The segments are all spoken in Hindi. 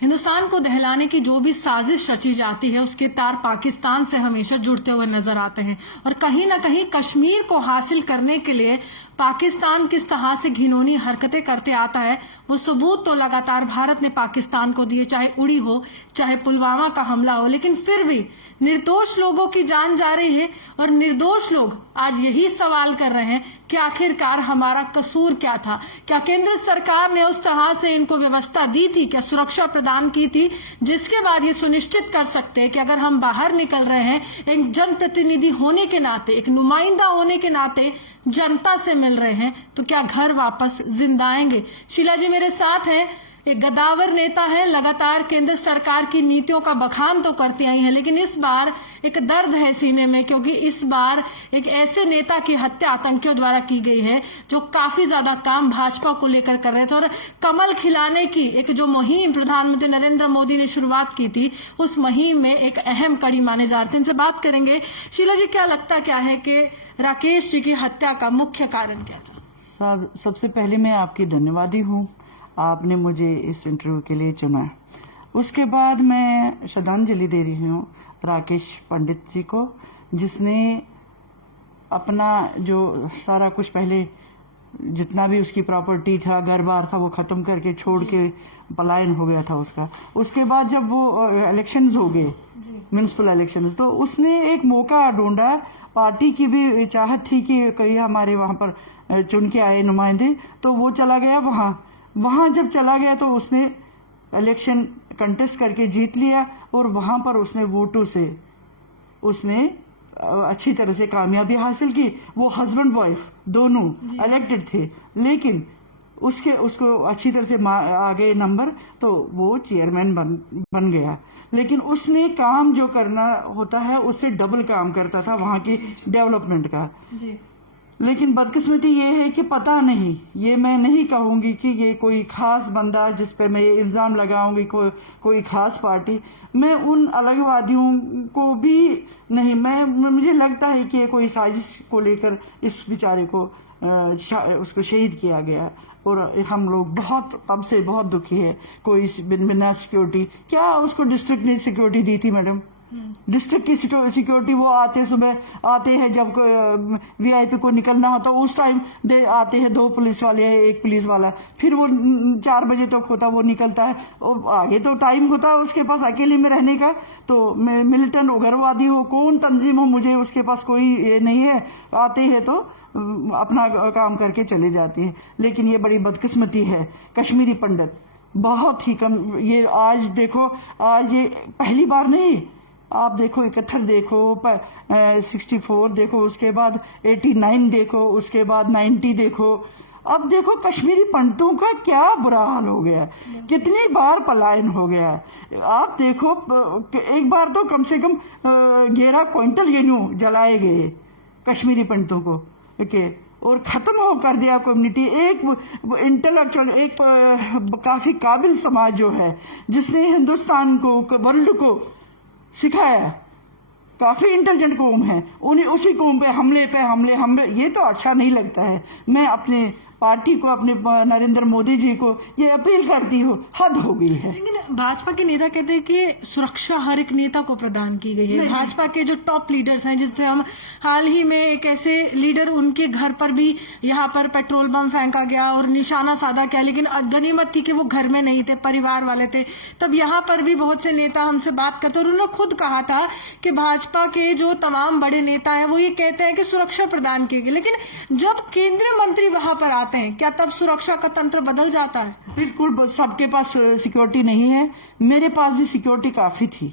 हिंदुस्तान को दहलाने की जो भी साजिश रची जाती है उसके तार पाकिस्तान से हमेशा जुड़ते हुए नजर आते हैं और कहीं ना कहीं कश्मीर को हासिल करने के लिए पाकिस्तान किस तरह से घिनौनी हरकतें करते आता है वो सबूत तो लगातार भारत ने पाकिस्तान को दिए, चाहे उड़ी हो चाहे पुलवामा का हमला हो। लेकिन फिर भी निर्दोष लोगों की जान जा रही है और निर्दोष लोग आज यही सवाल कर रहे हैं कि आखिरकार हमारा कसूर क्या था। क्या केंद्र सरकार ने उस तरह से इनको व्यवस्था दी थी, क्या सुरक्षा प्रदान की थी जिसके बाद ये सुनिश्चित कर सकते हैं कि अगर हम बाहर निकल रहे हैं एक जनप्रतिनिधि होने के नाते, एक नुमाइंदा होने के नाते जनता से मिल रहे हैं, तो क्या घर वापस जिंदा आएंगे। शीला जी मेरे साथ हैं, एक गद्दावर नेता है, लगातार केंद्र सरकार की नीतियों का बखान तो करती आई है, लेकिन इस बार एक दर्द है सीने में क्योंकि इस बार एक ऐसे नेता की हत्या आतंकियों द्वारा की गई है जो काफी ज्यादा काम भाजपा को लेकर कर रहे थे और कमल खिलाने की एक जो मुहिम प्रधानमंत्री नरेंद्र मोदी ने शुरुआत की थी उस मुहिम में एक अहम कड़ी माने जा रहे थे। इनसे बात करेंगे। शीला जी क्या लगता क्या है कि राकेश जी की हत्या का मुख्य कारण क्या था? सबसे पहले मैं आपकी धन्यवादी हूँ, आपने मुझे इस इंटरव्यू के लिए चुना। उसके बाद मैं श्रद्धांजलि दे रही हूँ राकेश पंडित जी को, जिसने अपना जो सारा कुछ पहले जितना भी उसकी प्रॉपर्टी था, घर बार था, वो खत्म करके छोड़ के पलायन हो गया था उसका। उसके बाद जब वो इलेक्शंस हो गए, म्युनिसिपल इलेक्शंस, तो उसने एक मौका ढूंढा। पार्टी की भी चाहत थी कि कई हमारे वहाँ पर चुन के आए नुमाइंदे, तो वो चला गया वहाँ जब चला गया तो उसने इलेक्शन कंटेस्ट करके जीत लिया और वहाँ पर उसने वोटों से उसने अच्छी तरह से कामयाबी हासिल की। वो हस्बैंड वाइफ दोनों इलेक्टेड थे, लेकिन उसको अच्छी तरह से आ गए नंबर, तो वो चेयरमैन बन गया। लेकिन उसने काम जो करना होता है उससे डबल काम करता था वहाँ की डेवलपमेंट का। लेकिन बदकिस्मती ये है कि पता नहीं, ये मैं नहीं कहूंगी कि ये कोई खास बंदा जिस पे मैं ये इल्जाम लगाऊंगी कोई खास पार्टी, मैं उन अलगवादियों को भी नहीं, मुझे लगता है कि कोई साजिश को लेकर इस बेचारे को उसको शहीद किया गया और हम लोग तब से बहुत दुखी है। कोई बिना सिक्योरिटी, क्या उसको डिस्ट्रिक्ट ने सिक्योरिटी दी थी मैडम? डिस्ट्रिक्ट की सिक्योरिटी वो सुबह आते हैं जब वीआईपी को निकलना होता उस टाइम दे आते हैं, 2 पुलिस वाले हैं, 1 पुलिस वाला, फिर वो 4 बजे तक होता वो निकलता है और आगे तो टाइम होता है उसके पास अकेले में रहने का। तो मिलिटेंट उग्रवादी हो, कौन तंजीम हो, मुझे उसके पास कोई ये नहीं है, आते हैं तो अपना काम करके चले जाते हैं। लेकिन ये बड़ी बदकिस्मती है। कश्मीरी पंडित बहुत ही कम, ये आज देखो, आज ये पहली बार नहीं, आप देखो 71 देखो, 64 देखो, उसके बाद 89 देखो, उसके बाद 90 देखो, अब देखो कश्मीरी पंडितों का क्या बुरा हाल हो गया, कितनी बार पलायन हो गया। आप देखो एक बार तो कम से कम 11 क्विंटल गेहूं जलाए गए कश्मीरी पंडितों को के, और खत्म हो कर दिया कम्युनिटी। एक इंटेलेक्चुअल, एक काफी काबिल समाज जो है जिसने हिंदुस्तान को, वर्ल्ड को सिखाया, काफी इंटेलिजेंट कौम है, उन्हें उसी कौम पे हमले, ये तो अच्छा नहीं लगता है। मैं अपने पार्टी को, अपने नरेंद्र मोदी जी को ये अपील करती हूँ, हद हो गई है। लेकिन भाजपा के नेता कहते हैं कि सुरक्षा हर एक नेता को प्रदान की गई है। भाजपा के जो टॉप लीडर्स हैं, जिससे हम हाल ही में एक ऐसे लीडर, उनके घर पर भी यहाँ पर पेट्रोल बम फेंका गया और निशाना साधा किया, लेकिन गनीमत थी कि वो घर में नहीं थे, परिवार वाले थे। तब यहाँ पर भी बहुत से नेता हमसे बात करते और उन्होंने खुद कहा था कि भाजपा के जो तमाम बड़े नेता हैं वो ये कहते हैं कि सुरक्षा प्रदान की गई, लेकिन जब केंद्रीय मंत्री वहां पर आते हैं क्या तब सुरक्षा का तंत्र बदल जाता है? बिल्कुल, सबके पास सिक्योरिटी नहीं है, मेरे पास भी सिक्योरिटी काफी थी,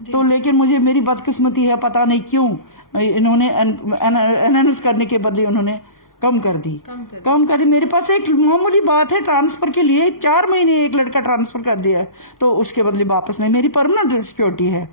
तो लेकिन मेरी बदकिस्मती है, पता नहीं क्यों इन्होंने एनएनएस करने के बदले उन्होंने कम कर दी। मेरे पास एक मामूली बात है, ट्रांसफर के लिए 4 महीने एक लड़का ट्रांसफर कर दिया, तो उसके बदले वापस नहीं, मेरी परमानेंट सिक्योरिटी है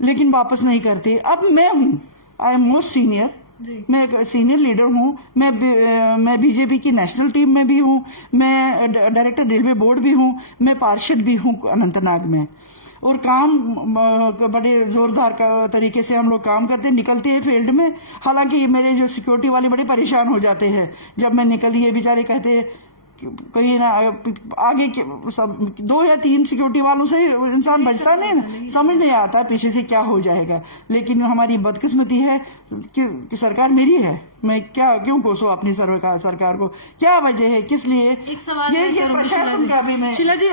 लेकिन वापस नहीं करते। अब मैं हूँ, आई एम मोस्ट सीनियर, मैं एक सीनियर लीडर हूँ, मैं बीजेपी की नेशनल टीम में भी हूँ, मैं डायरेक्टर रेलवे बोर्ड भी हूँ, मैं पार्षद भी हूँ अनंतनाग में, और काम बड़े जोरदार तरीके से हम लोग काम करते हैं, निकलते हैं फील्ड में। हालांकि मेरे जो सिक्योरिटी वाले बड़े परेशान हो जाते हैं जब मैं निकली, ये बेचारे कहते कहीं ना आगे के सब 2 या 3 सिक्योरिटी वालों से इंसान बचता नहीं ना, समझ नहीं आता पीछे से क्या हो जाएगा। लेकिन हमारी बदकिस्मती है कि सरकार मेरी है, मैं क्यों कोसो अपनी सरकार को, क्या वजह है, किस लिए। एक सवाल ये प्रशासन का भी मैं शीला जी,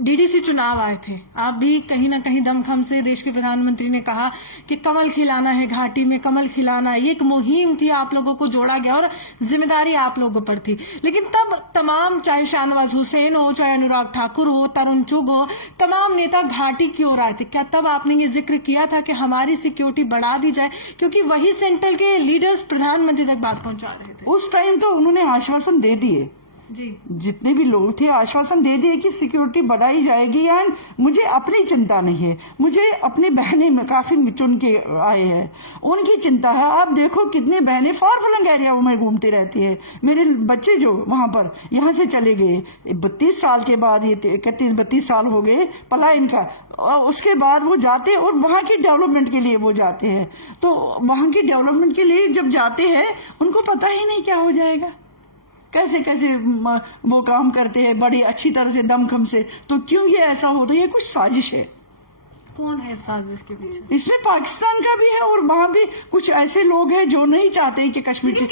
डीडीसी चुनाव आए थे, आप भी कहीं ना कहीं दमखम से देश के प्रधानमंत्री ने कहा कि कमल खिलाना है, घाटी में कमल खिलाना है, ये एक मुहिम थी, आप लोगों को जोड़ा गया और जिम्मेदारी आप लोगों पर थी। लेकिन तब तमाम, चाहे शाहनवाज हुसैन हो, चाहे अनुराग ठाकुर हो, तरुण चुग हो, तमाम नेता घाटी की ओर आए थे। क्या तब आपने ये जिक्र किया था कि हमारी सिक्योरिटी बढ़ा दी जाए, क्योंकि वही सेंट्रल के लीडर्स प्रधानमंत्री तक बात पहुंचा रहे थे? उस टाइम तो उन्होंने आश्वासन दे दिए जी, जितने भी लोग थे, आश्वासन दे दिए कि सिक्योरिटी बढ़ाई जाएगी। या मुझे अपनी चिंता नहीं है, मुझे अपनी बहनें में काफी चुन के आए हैं, उनकी चिंता है। आप देखो कितनी बहनें फार फ्लंग एरिया में घूमती रहती है। मेरे बच्चे जो वहां पर यहाँ से चले गए 32 साल के बाद, ये 31-32 साल हो गए पलायन का, और उसके बाद वो जाते और वहां की डेवलपमेंट के लिए वो जाते हैं। तो वहां की डेवलपमेंट के लिए जब जाते हैं उनको पता ही नहीं क्या हो जाएगा, कैसे कैसे वो काम करते हैं बड़ी अच्छी तरह से दमखम से। तो क्यों ये ऐसा होता है? ये कुछ साजिश है। कौन है साजिश के पीछे? इसमें पाकिस्तान का भी है और वहां भी कुछ ऐसे लोग हैं जो नहीं चाहते कि कश्मीरी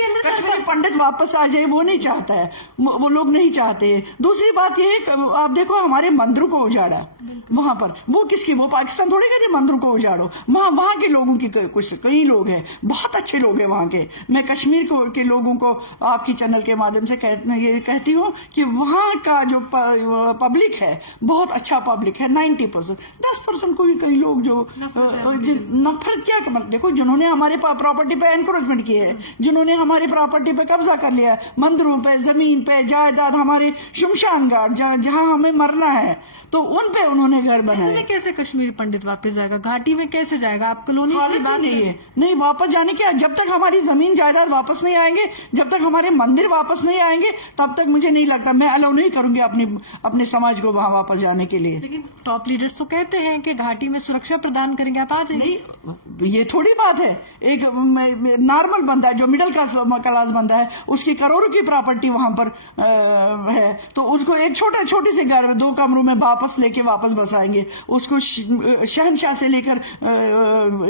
पंडित वापस आ जाए, वो नहीं चाहता है, वो लोग नहीं चाहते। दूसरी बात ये है, आप देखो हमारे मंदिरों को उजाड़ा वहां पर, वो किसकी, वो पाकिस्तान थोड़ी कहते मंदिरों को उजाड़ो, वहां के लोगों की कुछ कई लोग हैं, बहुत अच्छे लोग हैं वहां के। मैं कश्मीर के लोगों को आपकी चैनल के माध्यम से ये कहती हूँ कि वहां का जो पब्लिक है बहुत अच्छा पब्लिक है। 90%, 10% कोई कई लोग जो नफरत क्या कमल। देखो जिन्होंने हमारे प्रॉपर्टी पे एनक्रोचमेंट किए है, जिन्होंने हमारे प्रॉपर्टी पे कब्जा कर लिया, मंदिरों पे, जमीन पे, जायदाद, हमारे शमशान घाट जहां हमें मरना है, तो उन पे उन्होंने घर बनाए। में कैसे कश्मीरी पंडित वापस जाएगा? घाटी में कैसे जाएगा? आप कॉलोनी से बात नहीं है, नहीं वापस जाने की। जब तक हमारी जमीन जायदाद वापस नहीं आएंगे, जब तक हमारे मंदिर वापस नहीं आएंगे, तब तक मुझे नहीं लगता, मैं अलाउ नहीं करूंगी अपने समाज को वहां वापस जाने के लिए। लेकिन टॉप लीडर्स तो कहते हैं कि घाटी में सुरक्षा प्रदान करेंगे, आप आ जाएंगे। नहीं, ये थोड़ी बात है। एक नॉर्मल बंदा है जो मिडिल क्लास बंदा है, उसकी करोड़ों की प्रॉपर्टी वहां पर है, तो उसको एक छोटी सी घर में 2 कमरों में वापस लेके वापस बसाएंगे, उसको शहनशाह से लेकर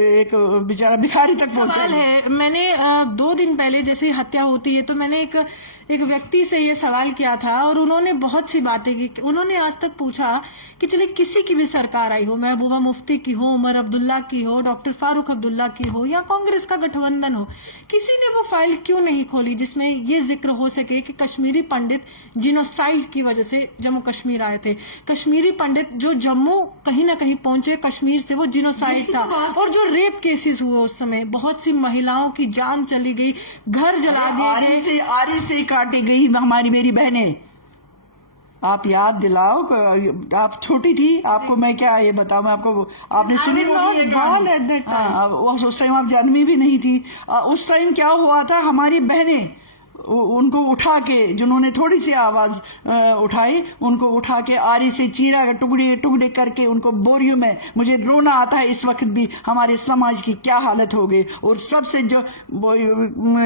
एक बेचारा भिखारी तक पहुंचाएंगे। है, मैंने 2 दिन पहले जैसे हत्या होती है तो मैंने एक व्यक्ति से ये सवाल किया था और उन्होंने बहुत सी बातें की। उन्होंने आज तक पूछा कि चलिए किसी की भी सरकार आई हो, महबूबा मुफ्ती की हो, उमर अब्दुल्ला की हो, डॉक्टर फारूक अब्दुल्ला की हो, या कांग्रेस का गठबंधन हो, किसी ने वो फाइल क्यों नहीं खोली जिसमें ये जिक्र हो सके कि कश्मीरी पंडित जिनोसाइड की वजह से जम्मू कश्मीर आए थे। कश्मीरी पंडित जो जम्मू कहीं ना कहीं पहुंचे कश्मीर से, वो जिनोसाइड था। और जो रेप केसेस हुए उस समय, बहुत सी महिलाओं की जान चली गई, घर जला दिए गए, आरी से काटी गई हमारी मेरी बहनें। आप याद दिलाओ, आप छोटी थी, आपको मैं क्या ये बताऊं, मैं आपको, आपने सुनी होगी। हाँ, उस टाइम आप जन्मी भी नहीं थी। उस टाइम क्या हुआ था, हमारी बहनें उनको उठा के, जिन्होंने थोड़ी सी आवाज उठाई, उनको उठा के आरी से चीरा टुकड़े करके उनको बोरियों में, मुझे रोना आता है इस वक्त भी, हमारे समाज की क्या हालत हो गई। और सबसे जो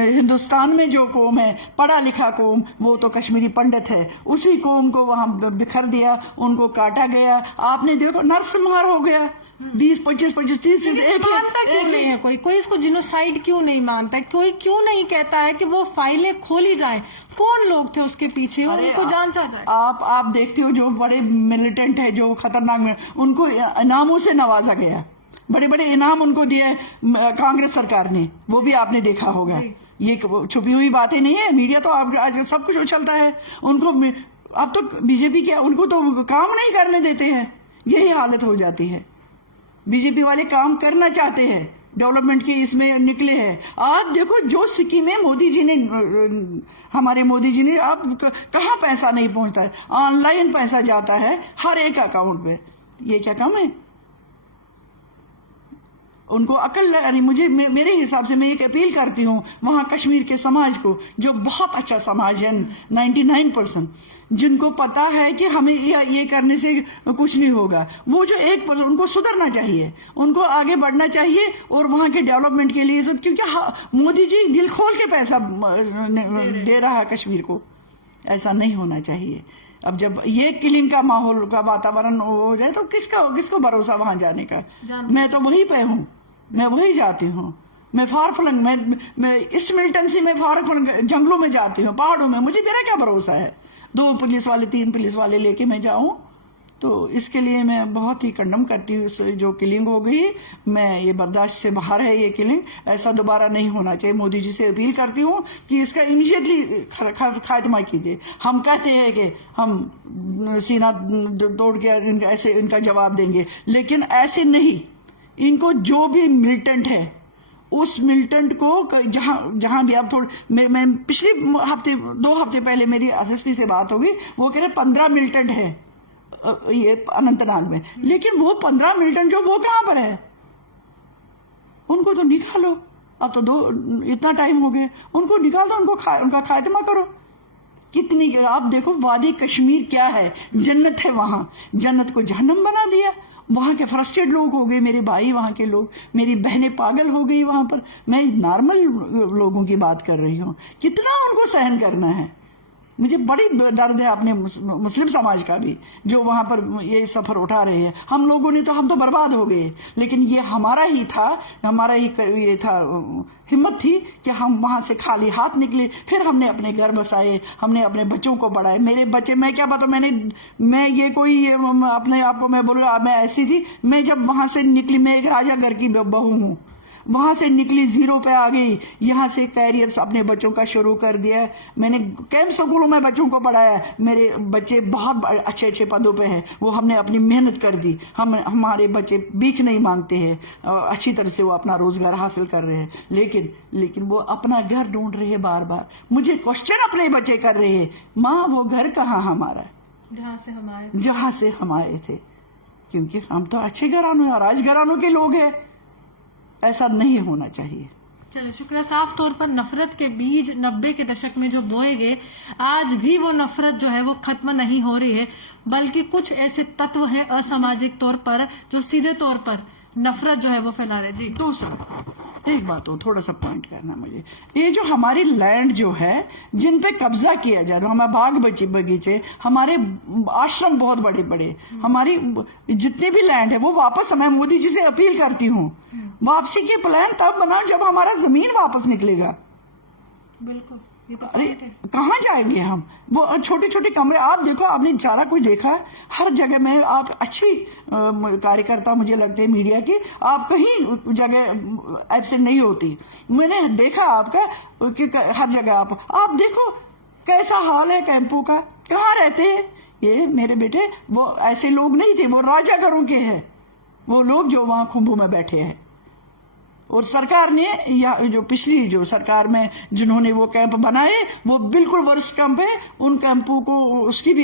हिंदुस्तान में जो कौम है, पढ़ा लिखा कौम, वो तो कश्मीरी पंडित है, उसी कौम को वहां बिखर दिया, उनको काटा गया। आपने देखो नरसंहार हो गया, 20, 25, 30 मानता क्यों नहीं है कोई इसको जिनोसाइड क्यों नहीं मानता है? कोई क्यों नहीं कहता है कि वो फाइलें खोली जाएं, कौन लोग थे उसके पीछे, उनको जांचा जाए। आप देखते हो जो बड़े मिलिटेंट है, जो खतरनाक, उनको इनामों से नवाजा गया, बड़े बड़े इनाम उनको दिए कांग्रेस सरकार ने, वो भी आपने देखा होगा। ये छुपी हुई बातें नहीं है, मीडिया तो आज सब कुछ उछलता है। उनको अब तो बीजेपी क्या, उनको तो काम नहीं करने देते हैं, यही हालत हो जाती है। बीजेपी वाले काम करना चाहते हैं, डेवलपमेंट के इसमें निकले हैं। आप देखो जो स्कीमें मोदी जी ने, हमारे मोदी जी ने, अब कहाँ पैसा नहीं पहुंचता है, ऑनलाइन पैसा जाता है हर एक अकाउंट पे। ये क्या कम है? उनको अकल, यानी मुझे, मेरे हिसाब से मैं एक अपील करती हूँ वहां कश्मीर के समाज को, जो बहुत अच्छा समाज है 99%, जिनको पता है कि हमें ये करने से कुछ नहीं होगा, वो जो 1%, उनको सुधरना चाहिए, उनको आगे बढ़ना चाहिए और वहां के डेवलपमेंट के लिए, क्योंकि मोदी जी दिल खोल के पैसा दे रहा है कश्मीर को। ऐसा नहीं होना चाहिए। अब जब ये किलिंग का माहौल का वातावरण हो जाए तो किसको भरोसा वहां जाने का। मैं तो वहीं पे हूँ, मैं वहीं जाती हूँ। मैं फार फ्लंग मैं इस मिलिटेंसी में फार फ्लंग जंगलों में जाती हूँ, पहाड़ों में, मुझे मेरा क्या भरोसा है 2 पुलिस वाले 3 पुलिस वाले लेके मैं जाऊं। तो इसके लिए मैं बहुत ही कंडम करती हूँ जो किलिंग हो गई। मैं ये बर्दाश्त से बाहर है ये किलिंग, ऐसा दोबारा नहीं होना चाहिए। मोदी जी से अपील करती हूँ कि इसका इमीडिएटली खात्मा कीजिए। हम कहते हैं कि हम सीना तोड़ के ऐसे इनका जवाब देंगे, लेकिन ऐसे नहीं। इनको जो भी मिलिटेंट है उस मिलिटेंट को जहां भी आप मैं पिछले हफ्ते 2 हफ्ते पहले मेरी एसएसपी से बात होगी, वो कह रहे 15 मिलिटेंट है ये अनंतनाग में, लेकिन वो 15 मिलिटेंट जो वो कहां पर है, उनको तो निकालो। अब तो इतना टाइम हो गया, उनको निकाल दो, उनका खात्मा करो। कितनी आप देखो वादी कश्मीर क्या है, जन्नत है वहां, जन्नत को जहन्नम बना दिया। वहां के फ्रस्ट्रेट लोग हो गए, मेरे भाई वहां के लोग, मेरी बहनें पागल हो गई वहां पर। मैं नॉर्मल लोगों की बात कर रही हूँ, कितना उनको सहन करना है। मुझे बड़ी दर्द है अपने मुस्लिम समाज का भी, जो वहां पर ये सफर उठा रहे हैं। हम तो बर्बाद हो गए, लेकिन ये हमारा ही था, ये था हिम्मत थी कि हम वहां से खाली हाथ निकले। फिर हमने अपने घर बसाए, हमने अपने बच्चों को बढ़ाए। मेरे बच्चे, मैं क्या बताऊं, मैं ये कोई अपने आप को मैं बोलूँ मैं ऐसी थी। मैं जब वहां से निकली, मैं एक राजा घर की बहू हूँ, वहां से निकली 0 पे आ गई, यहाँ से कैरियर्स अपने बच्चों का शुरू कर दिया। मैंने कैंप स्कूलों में बच्चों को पढ़ाया, मेरे बच्चे बहुत अच्छे पदों पे हैं। वो हमने अपनी मेहनत कर दी। हमारे बच्चे भीख नहीं मांगते हैं, अच्छी तरह से वो अपना रोजगार हासिल कर रहे हैं। लेकिन वो अपना घर ढूंढ रहे हैं बार बार। मुझे क्वेश्चन अपने बच्चे कर रहे हैं, माँ वो घर कहाँ हमारा, जहाँ से हम आए थे, क्योंकि हम तो अच्छे घरानों, राजघरानों के लोग हैं। ऐसा नहीं होना चाहिए। चलिए, शुक्रिया। साफ तौर पर नफरत के बीज 90 के दशक में जो बोए गए, आज भी वो नफरत जो है वो खत्म नहीं हो रही है, बल्कि कुछ ऐसे तत्व हैं असामाजिक तौर पर जो सीधे तौर पर नफरत जो है वो फैला रहे। जी, तो सर एक बात हो, थोड़ा सा पॉइंट करना मुझे, ये जो हमारी लैंड जो है, जिन पे कब्जा किया जा रहा है, हमारे बाग बगीचे, हमारे आश्रम बहुत बड़े बड़े, हमारी जितनी भी लैंड है वो वापस, मैं मोदी जी से अपील करती हूँ, वापसी के प्लान तब बनाओ जब हमारा जमीन वापस निकलेगा। बिल्कुल। अरे कहाँ जाएंगे हम? वो छोटे छोटे कमरे, आप देखो, आपने सारा कुछ देखा है हर जगह में। आप अच्छी कार्यकर्ता मुझे लगते हैं मीडिया की, आप कहीं जगह एब्सेंट नहीं होती। मैंने देखा आपका कि हर जगह आप देखो कैसा हाल है कैंपों का, कहाँ रहते हैं ये मेरे बेटे? वो ऐसे लोग नहीं थे, वो राजा घरों के हैं वो लोग जो वहां खुम्बू में बैठे हैं। और सरकार ने, या जो पिछली जो सरकार में जिन्होंने वो कैंप बनाए, वो बिल्कुल वर्स्ट कैंप है। उन कैंपों को उसकी भी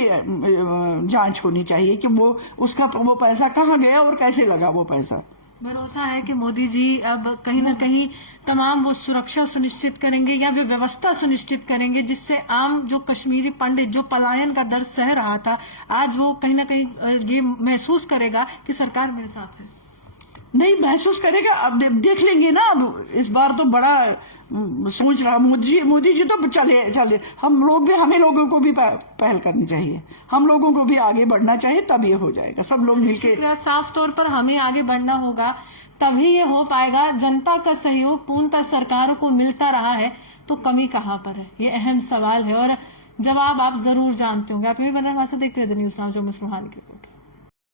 जांच होनी चाहिए कि वो पैसा कहाँ गया और कैसे लगा वो पैसा। भरोसा है कि मोदी जी अब कहीं ना कहीं तमाम वो सुरक्षा सुनिश्चित करेंगे या वे व्यवस्था सुनिश्चित करेंगे, जिससे आम जो कश्मीरी पंडित जो पलायन का दर्द सह रहा था, आज वो कहीं ना कहीं ये महसूस करेगा कि सरकार मेरे साथ है। नहीं महसूस करेगा, अब देख लेंगे ना। अब इस बार तो बड़ा सोच रहा मोदी जी तो चले हमें लोगों को भी पहल करनी चाहिए, हम लोगों को भी आगे बढ़ना चाहिए, तब ये हो जाएगा। सब लोग मिलकर, साफ तौर पर हमें आगे बढ़ना होगा, तभी ये हो पाएगा। जनता का सहयोग पूर्णतः सरकारों को मिलता रहा है, तो कमी कहाँ पर है, ये अहम सवाल है और जवाब आप जरूर जानते होंगे। आप ये बना देखते रहे न्यूज़ नाउ जो मुसलमान के